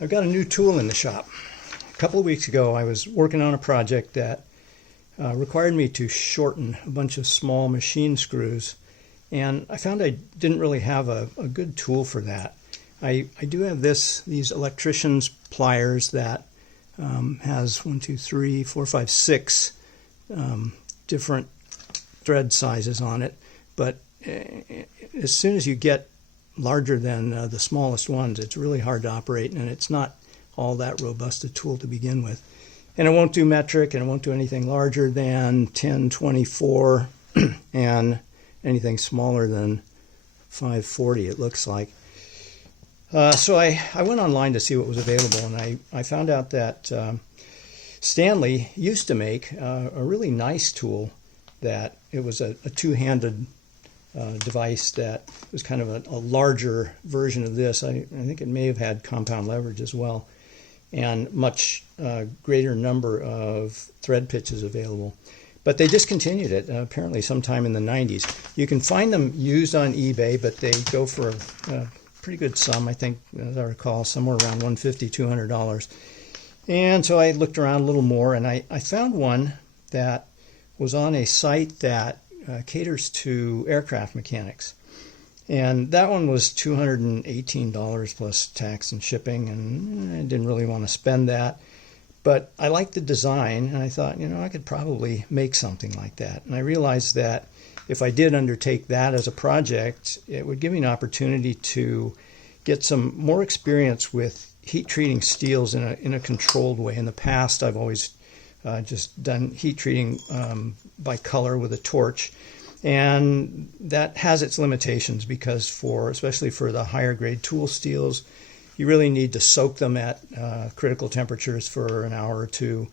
I've got a new tool in the shop. A couple of weeks ago I was working on a project that required me to shorten a bunch of small machine screws, and I found I didn't really have a good tool for that. I do have these electrician's pliers that has 1, 2, 3, 4, 5, 6 different thread sizes on it, but as soon as you get larger than the smallest ones, it's really hard to operate, and it's not all that robust a tool to begin with. And it won't do metric, and it won't do anything larger than 1024 and anything smaller than 540, it looks like. So I went online to see what was available, and I found out that Stanley used to make a really nice tool that it was a two-handed device that was kind of a larger version of this. I think it may have had compound leverage as well, and much greater number of thread pitches available. But they discontinued it apparently sometime in the 90s. You can find them used on eBay, but they go for a pretty good sum, I think, as I recall, somewhere around $150, $200. And so I looked around a little more, and I found one that was on a site that caters to aircraft mechanics. And that one was $218 plus tax and shipping, and I didn't really want to spend that. But I liked the design, and I thought, I could probably make something like that. And I realized that if I did undertake that as a project, it would give me an opportunity to get some more experience with heat treating steels in a controlled way. In the past, I've always just done heat treating by color with a torch, and that has its limitations because especially for the higher grade tool steels, you really need to soak them at critical temperatures for an hour or two,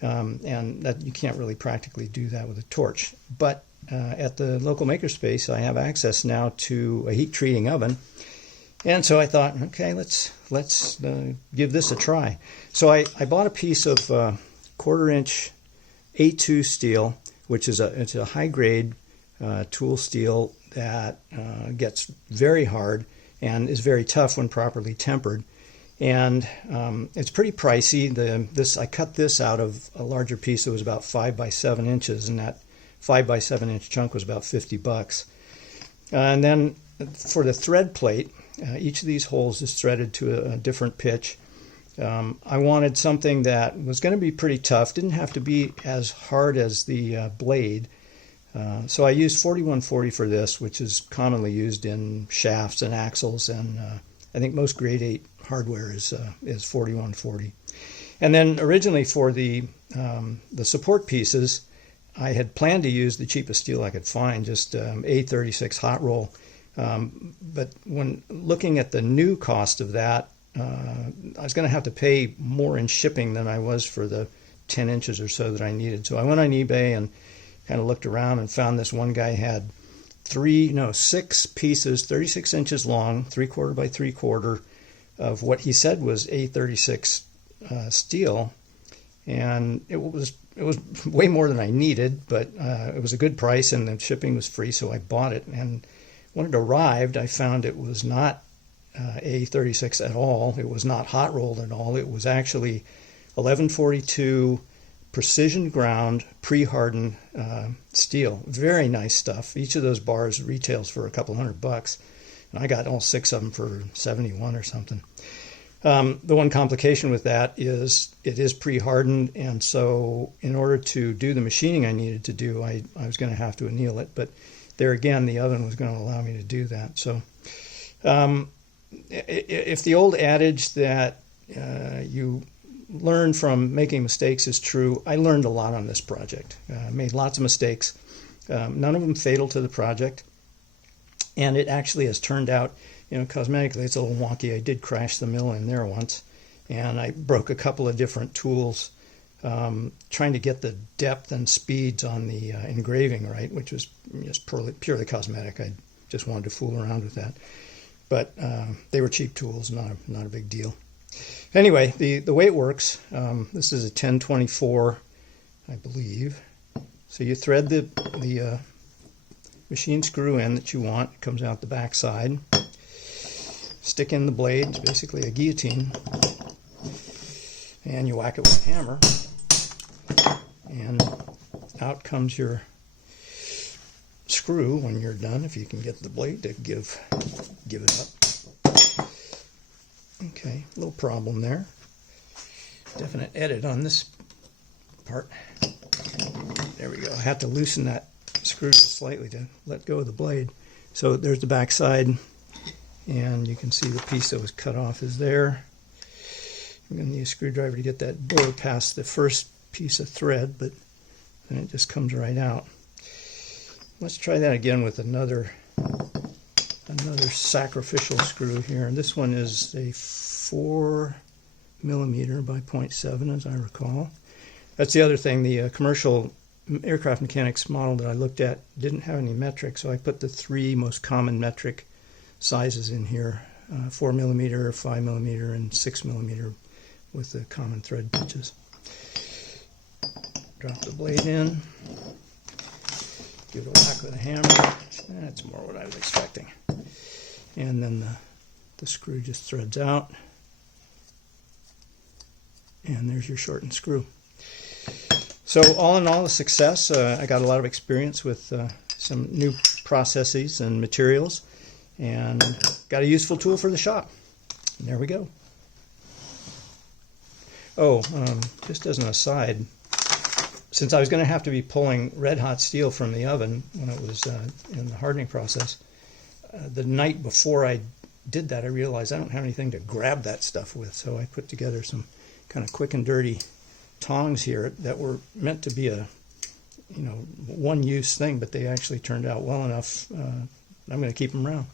and that you can't really practically do that with a torch. But at the local makerspace, I have access now to a heat treating oven, and so I thought, okay, let's give this a try. So I bought a piece of 1/4 inch A2 steel, which is it's a high grade tool steel that gets very hard and is very tough when properly tempered. And it's pretty pricey. I cut this out of a larger piece that was about 5 by 7 inches, and that 5 by 7 inch chunk was about $50. And then for the thread plate, each of these holes is threaded to a different pitch. I wanted something that was going to be pretty tough, didn't have to be as hard as the blade. So I used 4140 for this, which is commonly used in shafts and axles, and I think most grade 8 hardware is 4140. And then originally for the support pieces, I had planned to use the cheapest steel I could find, just A36 hot roll. But when looking at the new cost of that, I was going to have to pay more in shipping than I was for the 10 inches or so that I needed. So I went on eBay and kind of looked around and found this one guy had 6 pieces, 36 inches long, 3/4 by 3/4 of what he said was A36 steel, and it was way more than I needed, but it was a good price and the shipping was free, so I bought it. And when it arrived, I found it was not A36 at all. It was not hot rolled at all. It was actually 1142 precision ground, pre-hardened steel. Very nice stuff. Each of those bars retails for a couple $100, and I got all 6 of them for 71 or something. The one complication with that is it is pre-hardened, and so in order to do the machining I needed to do, I was going to have to anneal it, but there again, the oven was going to allow me to do that. So if the old adage that you learn from making mistakes is true, I learned a lot on this project. Made lots of mistakes, none of them fatal to the project, and it actually has turned out, cosmetically it's a little wonky. I did crash the mill in there once, and I broke a couple of different tools trying to get the depth and speeds on the engraving right, which was just purely cosmetic. I just wanted to fool around with that, but they were cheap tools, not a big deal. Anyway, the way it works, this is a 1024, I believe. So you thread the machine screw in that you want. It comes out the back side. Stick in the blade. It's basically a guillotine. and you whack it with a hammer, and out comes your screw when you're done, if you can get the blade to give it up. Okay, little problem there. Definite edit on this part. There we go. I have to loosen that screw just slightly to let go of the blade. So there's the back side, and you can see the piece that was cut off is there. I'm going to need a screwdriver to get that bore past the first piece of thread, but then it just comes right out. Let's try that again with another sacrificial screw here. And this one is a 4 millimeter by 0.7, as I recall. That's the other thing. The commercial aircraft mechanics model that I looked at didn't have any metric, so I put the 3 most common metric sizes in here: 4 millimeter, 5 millimeter, and 6 millimeter with the common thread pitches. Drop the blade in, give it a whack with a hammer. That's more what I was expecting. And then the screw just threads out. And there's your shortened screw. So all in all, a success. I got a lot of experience with some new processes and materials, and got a useful tool for the shop. And there we go. Oh, just as an aside, since I was going to have to be pulling red hot steel from the oven when it was in the hardening process, the night before I did that, I realized I don't have anything to grab that stuff with, so I put together some kind of quick and dirty tongs here that were meant to be a one-use thing, but they actually turned out well enough. I'm going to keep them around.